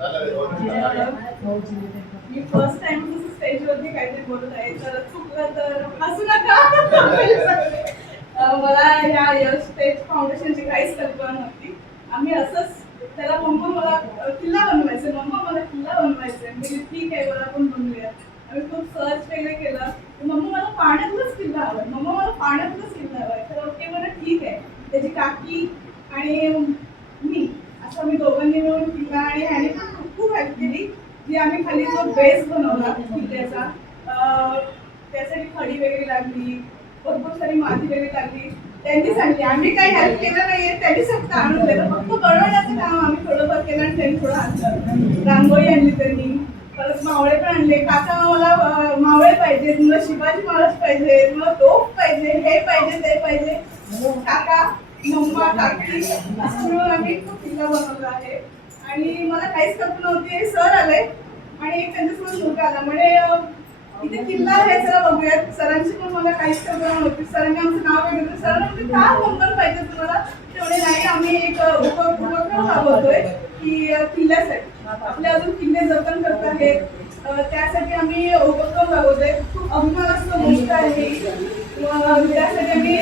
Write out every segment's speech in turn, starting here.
मी first time स्टेजवरती काहीतरी बोलत आहे, तर चुकलं तर हसू नका. मला या यश स्टेज फाउंडेशनची काहीच कल्पना नव्हती. आम्ही असंच त्याला मम्मा मला किल्ला बनवायचं, मम्मा मला किल्ला बनवायचं. मी ठीक आहे, बरं आपण बनवूया. आम्ही खूप सर्च वगैरे केलं. मम्मा मला पाण्यातलंच किल्ला हवाय, मम्मा मला पाण्यातलंच किल्ला हवाय. तर ओके बरं ठीक आहे. त्याची काकी आणि मी असं मी दोघांनी मिळून किल्ला, आणि ह्याने पण खूप खूप हेल्प केली. जी आम्ही खाली जो बेस बनवला किल्ल्याचा, त्यासाठी खडी वगैरे लागली, भरपूर सारी माती वगैरे लागली. त्यांनी सांगितली, आम्ही काही हेल्प केलं नाहीये, त्यांनी फक्त आणून दिलं. फक्त बनवण्याचं काम आम्ही थोडंफार केलं आणि त्यांनी थोडं आणलं. रांगोळी आणली त्यांनी, परत मावळे पण आणले. काका मला मावळे पाहिजे, मला शिवाजी महाराज पाहिजे, मला तोफ पाहिजे, हे पाहिजे ते पाहिजे. काका मम्मा काकी असं मिळून आम्ही खूप किल्ला बनवला आहे. आणि मला काहीच कल्पना नव्हती. सर आले आणि एक त्यांच्यासोबत मुलगा आला, म्हणे इथे किल्ला आहे, चला बघूयात. सरांची पण मला काहीच कल्पना नव्हती. सरांनी आमचं नाव वगैरे, सरांना म्हणजे काय नंबर पाहिजे तुम्हाला, तेवढे नाही. आम्ही एक उपक्रम राबवतोय की किल्ल्यासाठी आपले अजून किल्ले जतन करत आहेत, त्यासाठी आम्ही उपक्रम राबवतोय. खूप अभिमानास्पद गोष्ट आहे. त्यासाठी आम्ही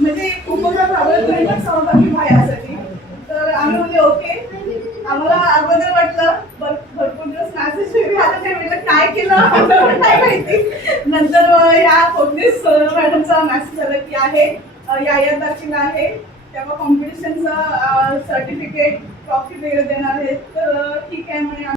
म्हणजे उपक्रम राबवतोय सहभागी व्हा यासाठी. तर आम्ही म्हणजे ओके. आम्हाला अगोदर वाटलं, भरपूर दिवस मॅसेज वगैरे आला, त्यावेळेला काय केलं आम्हाला काय माहिती. नंतर ह्या फडणवीस मॅडमचा मेसेज आला की आहे या तारखेला आहे, तेव्हा कॉम्पिटिशनचं सर्टिफिकेट ट्रॉफी वगैरे देणार आहेत. तर ठीक आहे म्हणे.